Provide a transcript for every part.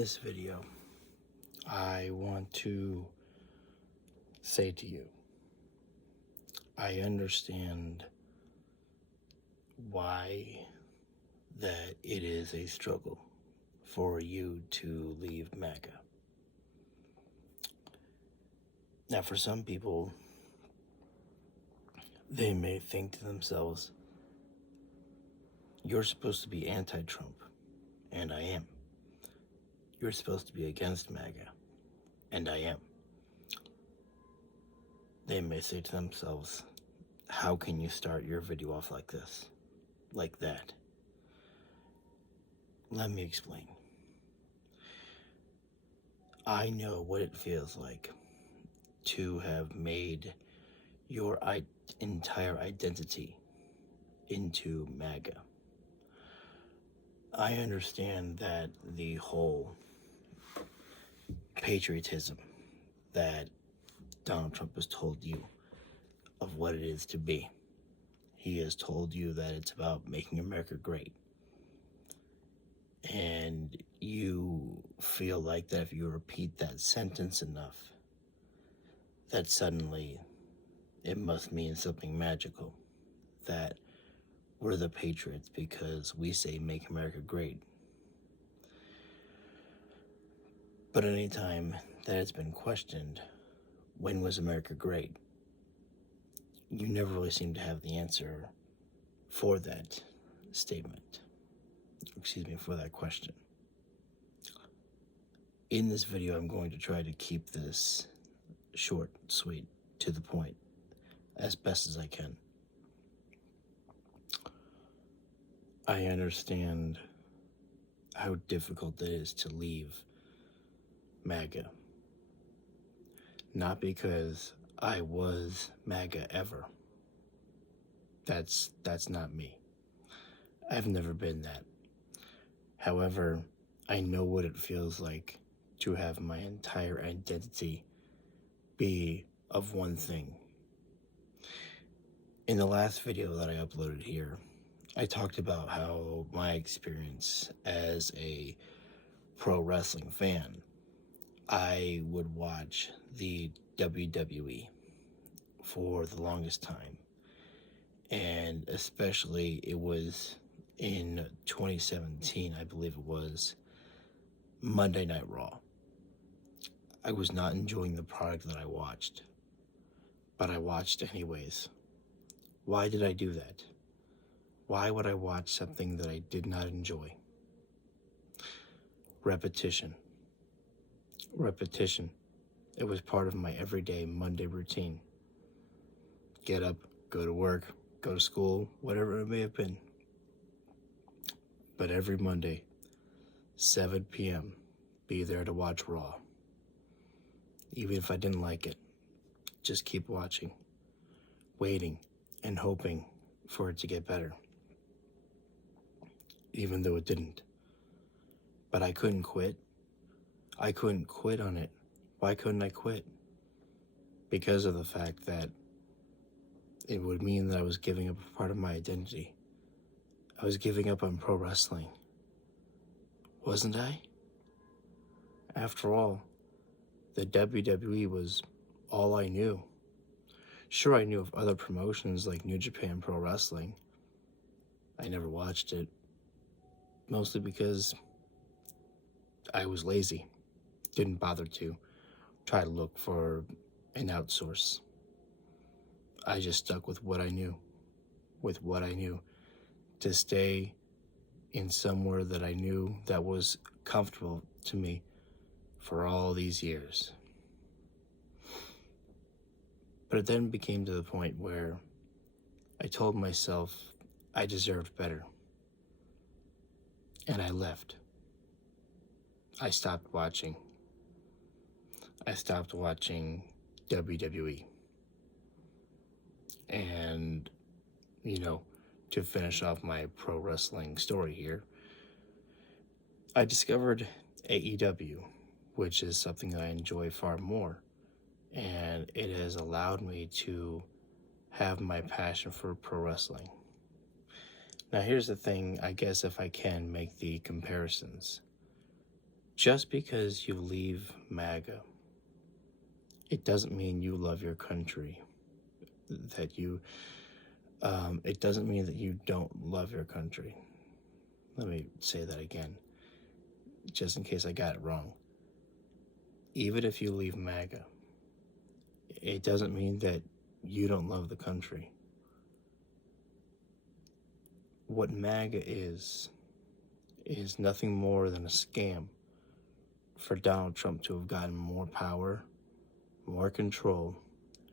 this video, I want to say to you, I understand why that it is a struggle for you to leave Maga. Now, for some people, they may think to themselves, you're supposed to be anti-Trump, and I am. You're supposed to be against MAGA, and I am. They may say to themselves, how can you start your video off like this, like that? Let me explain. I know what it feels like to have made your entire identity into MAGA. I understand that the whole patriotism that Donald Trump has told you of what it is to be. He has told you that it's about making America great. And you feel like that if you repeat that sentence enough, that suddenly it must mean something magical. That we're the patriots because we say make America great. But anytime that it's been questioned, when was America great? You never really seem to have the answer for that statement. For that question. In this video, I'm going to try to keep this short, sweet, to the point, as best as I can. I understand how difficult it is to leave MAGA. Not because I was MAGA ever. That's not me. I've never been that. However, I know what it feels like to have my entire identity be of one thing. In the last video that I uploaded here, I talked about how my experience as a pro wrestling fan, I would watch the WWE for the longest time. And especially it was in 2017, I believe it was, Monday Night Raw. I was not enjoying the product that I watched, but I watched anyways. Why did I do that? Why would I watch something that I did not enjoy? Repetition. Repetition. It was part of my everyday Monday routine. Get up, go to work, go to school, whatever it may have been. But every Monday, 7 p.m., be there to watch Raw. Even if I didn't like it, just keep watching, waiting, and hoping for it to get better. Even though it didn't. But I couldn't quit. I couldn't quit on it. Why couldn't I quit? Because of the fact that it would mean that I was giving up a part of my identity. I was giving up on pro wrestling. Wasn't I? After all, the WWE was all I knew. Sure, I knew of other promotions like New Japan Pro Wrestling. I never watched it, mostly because I was lazy. Didn't bother to try to look for an outsource. I just stuck with what I knew, to stay in somewhere that I knew that was comfortable to me for all these years. But it then became to the point where I told myself I deserved better. And I left. I stopped watching. I stopped watching WWE. And, to finish off my pro wrestling story here, I discovered AEW, which is something that I enjoy far more. And it has allowed me to have my passion for pro wrestling. Now here's the thing, I guess if I can make the comparisons. Just because you leave MAGA, it doesn't mean you love your country. That you, it doesn't mean that you don't love your country. Let me say that again, just in case I got it wrong. Even if you leave MAGA, it doesn't mean that you don't love the country. What MAGA is nothing more than a scam for Donald Trump to have gotten more power, more control,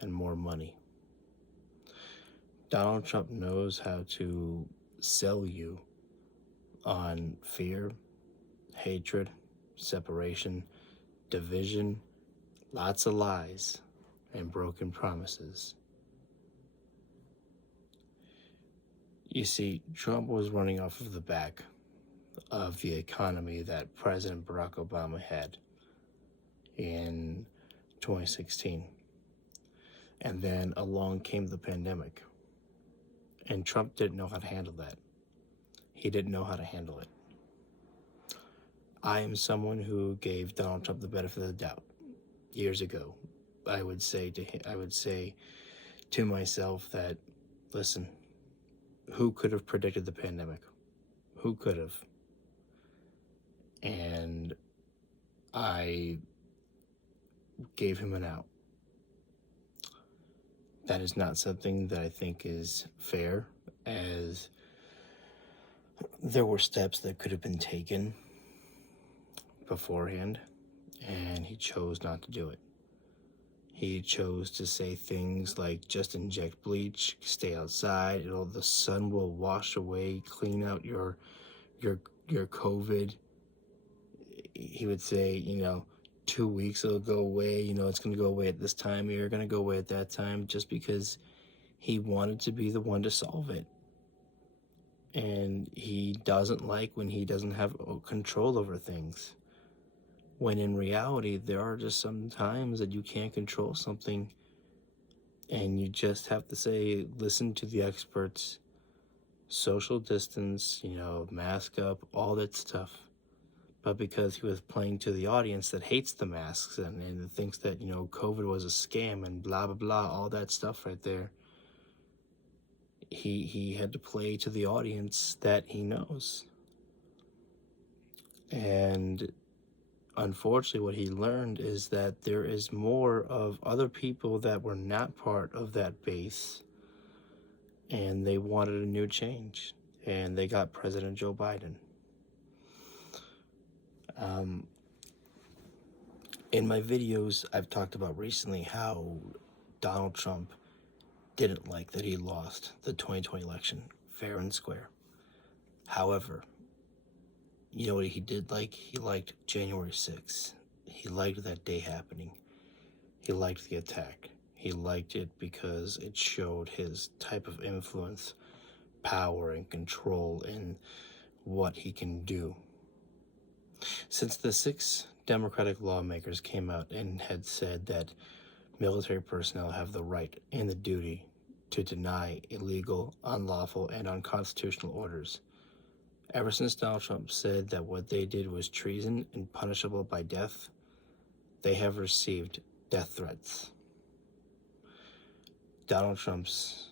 and more money. Donald Trump knows how to sell you on fear, hatred, separation, division, lots of lies, and broken promises. You see, Trump was running off of the back of the economy that President Barack Obama had in 2016. And then along came the pandemic. And Trump didn't know how to handle that. He didn't know how to handle it. I am someone who gave Donald Trump the benefit of the doubt years ago. I would say to myself that, listen, who could have predicted the pandemic? Who could have? And I gave him an out. That is not something that I think is fair, as there were steps that could have been taken beforehand, and he chose not to do it. He chose to say things like, just inject bleach, stay outside, the sun will wash away, clean out your COVID. He would say, 2 weeks it'll go away, it's going to go away at this time, you're going to go away at that time, just because he wanted to be the one to solve it. And he doesn't like when he doesn't have control over things. When in reality, there are just some times that you can't control something, and you just have to say, listen to the experts, social distance, mask up, all that stuff. But because he was playing to the audience that hates the masks and thinks that, COVID was a scam and blah, blah, blah, all that stuff right there, he had to play to the audience that he knows. And unfortunately, what he learned is that there is more of other people that were not part of that base, and they wanted a new change, and they got President Joe Biden. In my videos, I've talked about recently how Donald Trump didn't like that he lost the 2020 election fair and square. However, you know what he did like? He liked January 6th. He liked that day happening. He liked the attack. He liked it because it showed his type of influence, power, and control in what he can do. Since the 6 Democratic lawmakers came out and had said that military personnel have the right and the duty to deny illegal, unlawful, and unconstitutional orders, ever since Donald Trump said that what they did was treason and punishable by death, they have received death threats. Donald Trump's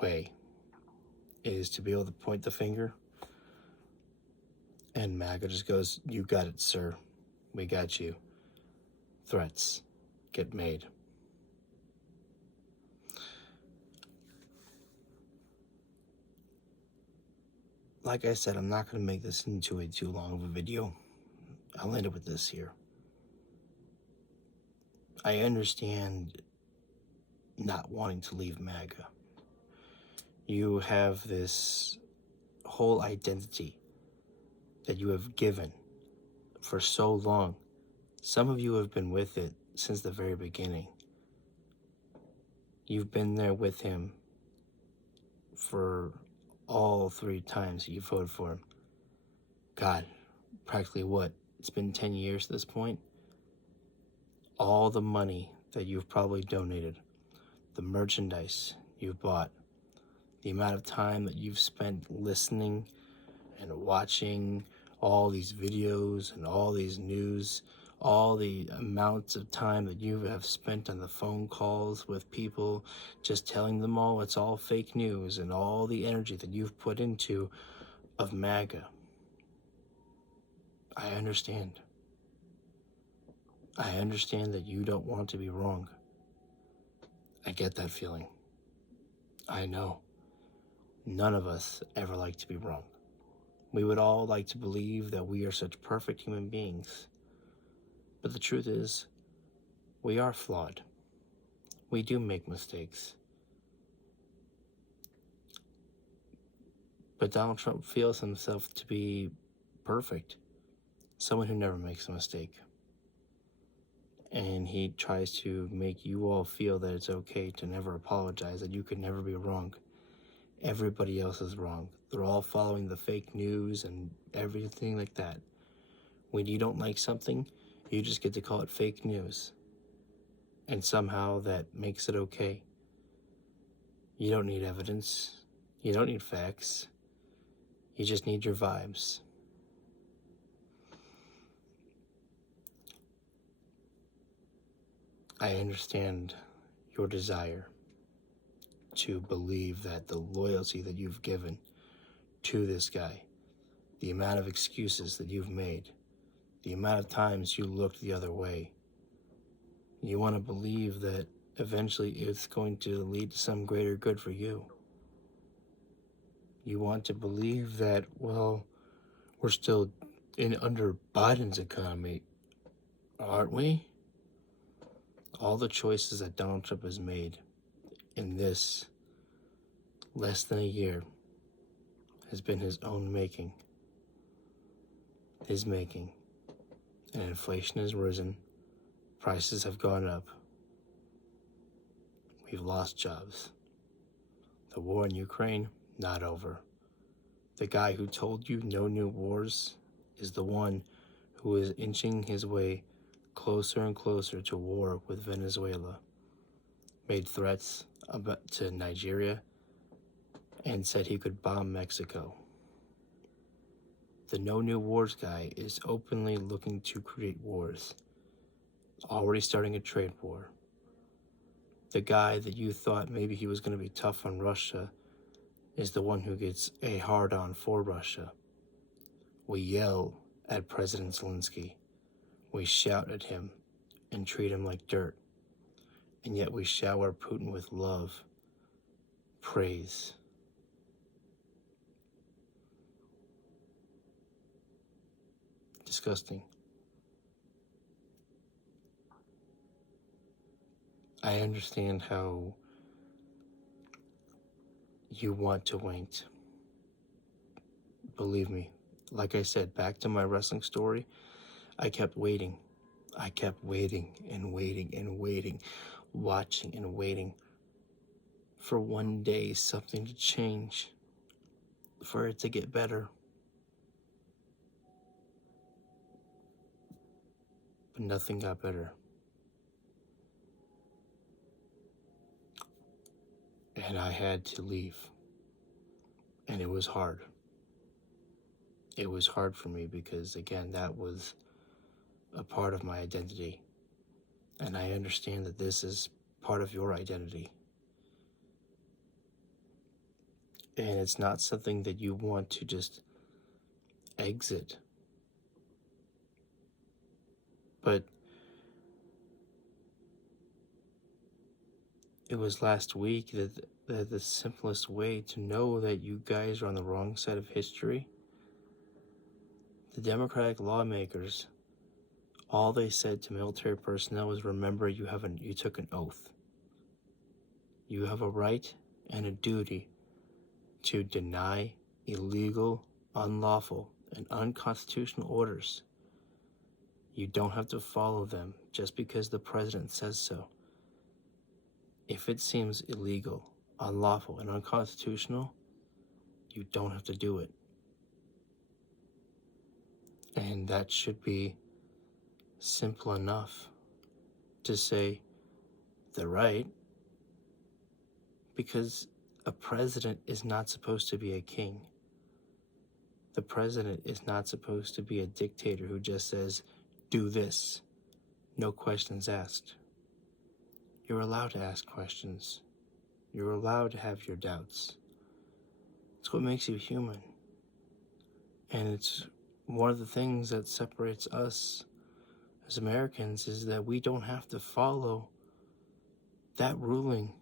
way is to be able to point the finger, and Maga just goes, you got it, sir. We got you. Threats get made. Like I said, I'm not going to make this into a too long of a video. I'll end it with this here. I understand not wanting to leave MAGA. You have this whole identity that you have given for so long. Some of you have been with it since the very beginning. You've been there with him for all 3 times you voted for him. God, practically what? It's been 10 years at this point. All the money that you've probably donated, the merchandise you've bought, the amount of time that you've spent listening and watching all these videos and all these news, all the amounts of time that you have spent on the phone calls with people, just telling them all it's all fake news, and all the energy that you've put into of Maga. I understand. I understand that you don't want to be wrong. I get that feeling. I know. None of us ever like to be wrong. We would all like to believe that we are such perfect human beings. But the truth is, we are flawed. We do make mistakes. But Donald Trump feels himself to be perfect. Someone who never makes a mistake. And he tries to make you all feel that it's okay to never apologize, that you could never be wrong. Everybody else is wrong. They're all following the fake news and everything like that. When you don't like something, you just get to call it fake news. And somehow that makes it okay. You don't need evidence. You don't need facts. You just need your vibes. I understand your desire to believe that the loyalty that you've given to this guy, the amount of excuses that you've made, the amount of times you looked the other way, you want to believe that eventually it's going to lead to some greater good for you. You want to believe that, well, we're still under Biden's economy, aren't we? All the choices that Donald Trump has made in this less than a year has been his own making. His making. And inflation has risen. Prices have gone up. We've lost jobs. The war in Ukraine, not over. The guy who told you no new wars is the one who is inching his way closer and closer to war with Venezuela. Made threats to Nigeria and said he could bomb Mexico. The no new wars guy is openly looking to create wars. Already starting a trade war. The guy that you thought maybe he was going to be tough on Russia is the one who gets a hard-on for Russia. We yell at President Zelensky. We shout at him and treat him like dirt. And yet we shower Putin with love, praise. Disgusting. I understand how you want to wait. Believe me, like I said, back to my wrestling story, I kept waiting. I kept waiting and waiting and waiting, watching and waiting for one day something to change, for it to get better. But nothing got better. And I had to leave. And it was hard. It was hard for me because, again, that was a part of my identity. And I understand that this is part of your identity. And it's not something that you want to just exit. But it was last week that the simplest way to know that you guys are on the wrong side of history, the Democratic lawmakers, all they said to military personnel was, remember, you took an oath. You have a right and a duty to deny illegal, unlawful, and unconstitutional orders. You don't have to follow them just because the president says so. If it seems illegal, unlawful, and unconstitutional, you don't have to do it. And that should be simple enough to say they're right, because a president is not supposed to be a king. The president is not supposed to be a dictator who just says, do this, no questions asked. You're allowed to ask questions. You're allowed to have your doubts. It's what makes you human. And it's one of the things that separates us as Americans is that we don't have to follow that ruling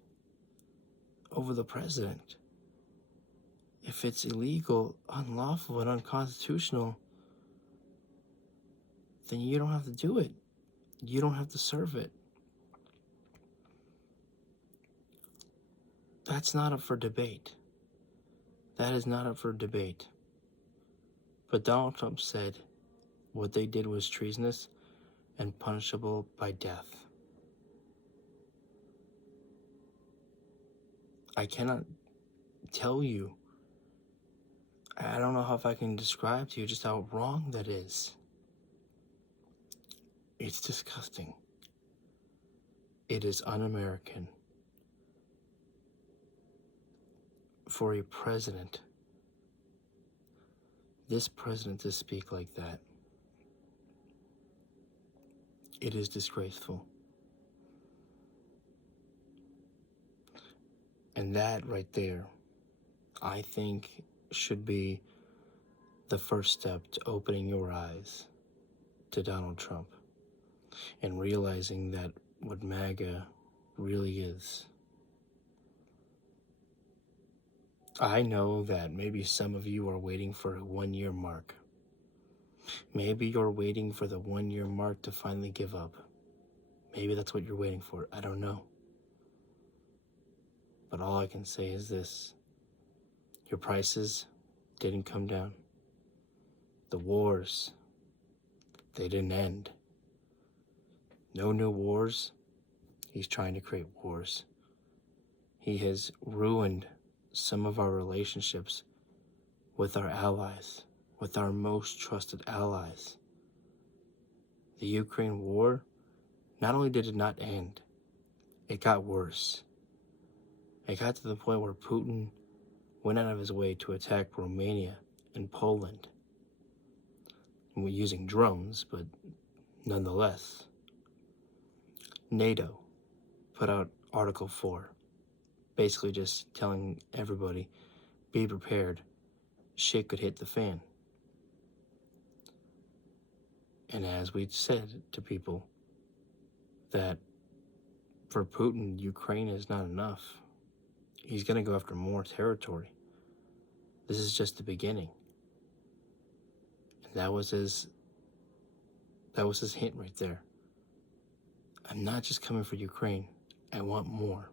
over the president. If it's illegal, unlawful, and unconstitutional, then you don't have to do it. You don't have to serve it. That's not up for debate. That is not up for debate. But Donald Trump said what they did was treasonous and punishable by death. I cannot tell you, I don't know how if I can describe to you just how wrong that is. It's disgusting. It is un-American for a president, this president, to speak like that. It is disgraceful. And that right there, I think, should be the first step to opening your eyes to Donald Trump and realizing that what MAGA really is. I know that maybe some of you are waiting for a 1 year mark. Maybe you're waiting for the 1 year mark to finally give up. Maybe that's what you're waiting for. I don't know. But all I can say is this. Your prices didn't come down. The wars, they didn't end. No new wars. He's trying to create wars. He has ruined some of our relationships with our allies, with our most trusted allies. The Ukraine war, not only did it not end, it got worse. It got to the point where Putin went out of his way to attack Romania and Poland. And we're using drones, but nonetheless. NATO put out Article 4, basically just telling everybody, be prepared, shit could hit the fan. And as we said to people, that for Putin, Ukraine is not enough. He's going to go after more territory. This is just the beginning. And that was his hint right there. I'm not just coming for Ukraine. I want more.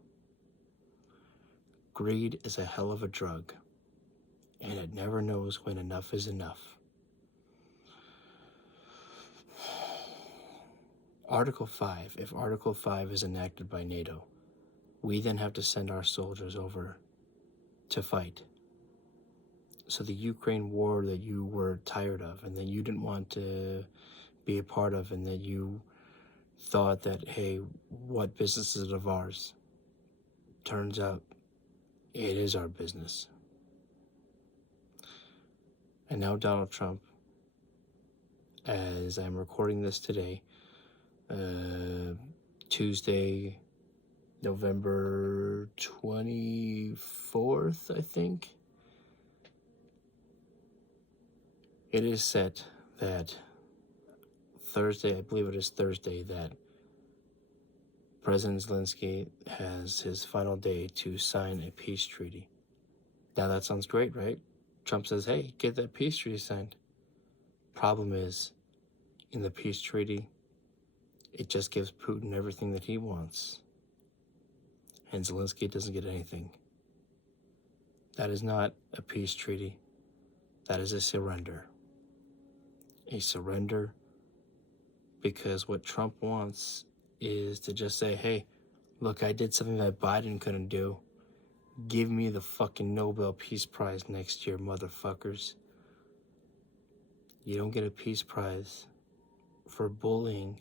Greed is a hell of a drug, and it never knows when enough is enough. Article 5, if Article 5 is enacted by NATO, we then have to send our soldiers over to fight. So the Ukraine war that you were tired of and that you didn't want to be a part of and that you thought that, hey, what business is it of ours? Turns out it is our business. And now Donald Trump, as I'm recording this today, Tuesday, November 24th, I think. It is set that Thursday, I believe it is Thursday, that President Zelensky has his final day to sign a peace treaty. Now that sounds great, right? Trump says, hey, get that peace treaty signed. Problem is, in the peace treaty, it just gives Putin everything that he wants. And Zelensky doesn't get anything. That is not a peace treaty. That is a surrender. A surrender because what Trump wants is to just say, hey, look, I did something that Biden couldn't do. Give me the fucking Nobel Peace Prize next year, motherfuckers. You don't get a peace prize for bullying,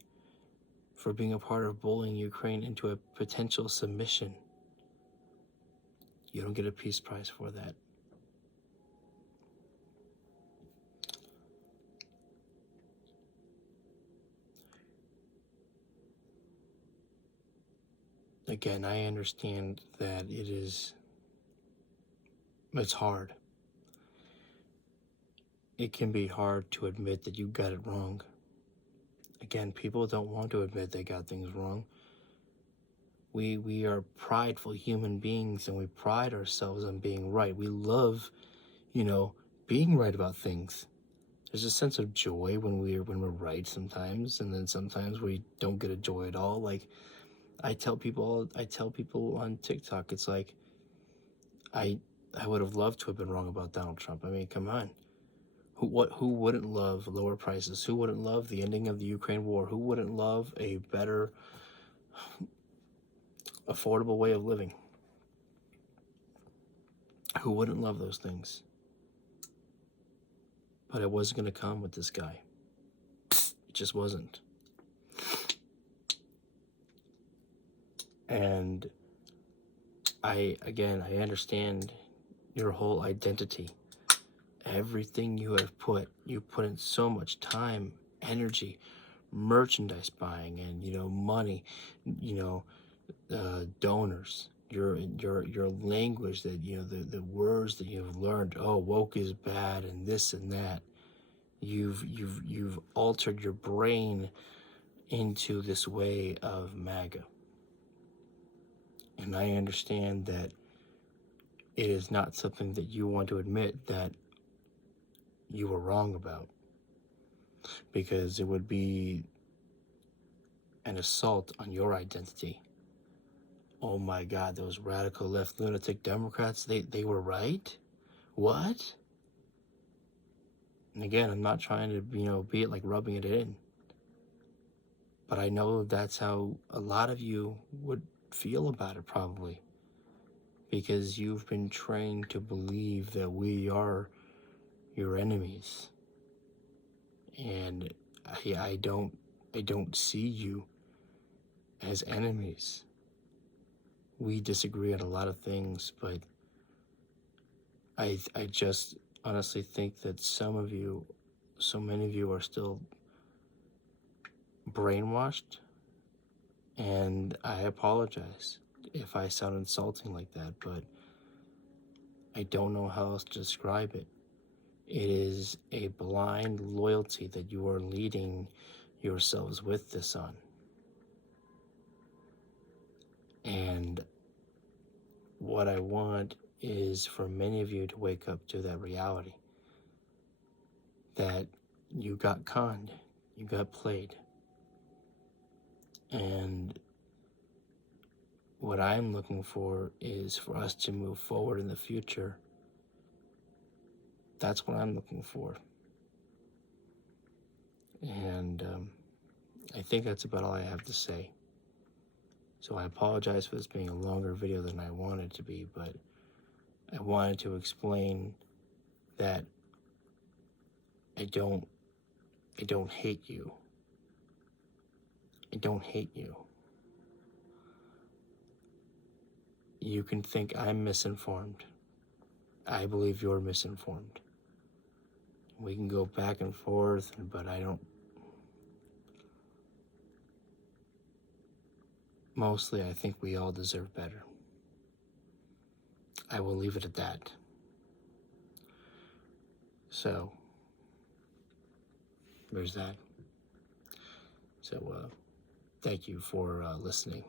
for being a part of bullying Ukraine into a potential submission. You don't get a peace prize for that. again, I understand that it's hard. It can be hard to admit that you got it wrong. Again, people don't want to admit they got things wrong. We are prideful human beings, and we pride ourselves on being right. We love, being right about things. There's a sense of joy when we're right sometimes, and then sometimes we don't get a joy at all. Like I tell people on TikTok, it's like I would have loved to have been wrong about Donald Trump. I mean, come on. Who wouldn't love lower prices? Who wouldn't love the ending of the Ukraine war? Who wouldn't love a better, affordable way of living? Who wouldn't love those things? But it wasn't going to come with this guy. It just wasn't. And I understand your whole identity. Everything you put in so much time, energy, merchandise buying, and money, donors, your language, that the words that you've learned. Oh, woke is bad, and this and that. You've altered your brain into this way of MAGA. And I understand that it is not something that you want to admit that you were wrong about, because it would be an assault on your identity. Oh my God, those radical left lunatic Democrats, they were right? What? And again, I'm not trying to, be it like rubbing it in. But I know that's how a lot of you would feel about it, probably. Because you've been trained to believe that we are your enemies. And I don't see you as enemies. We disagree on a lot of things, but I just honestly think that so many of you are still brainwashed, and I apologize if I sound insulting like that, but I don't know how else to describe it. It is a blind loyalty that you are leading yourselves with this on. And what I want is for many of you to wake up to that reality, that you got conned, you got played. And what I'm looking for is for us to move forward in the future. That's what I'm looking for. And I think that's about all I have to say. So I apologize for this being a longer video than I wanted it to be, but I wanted to explain that I don't hate you. I don't hate you. You can think I'm misinformed. I believe you're misinformed. We can go back and forth, but mostly I think we all deserve better. I will leave it at that. So, there's that. So, thank you for listening.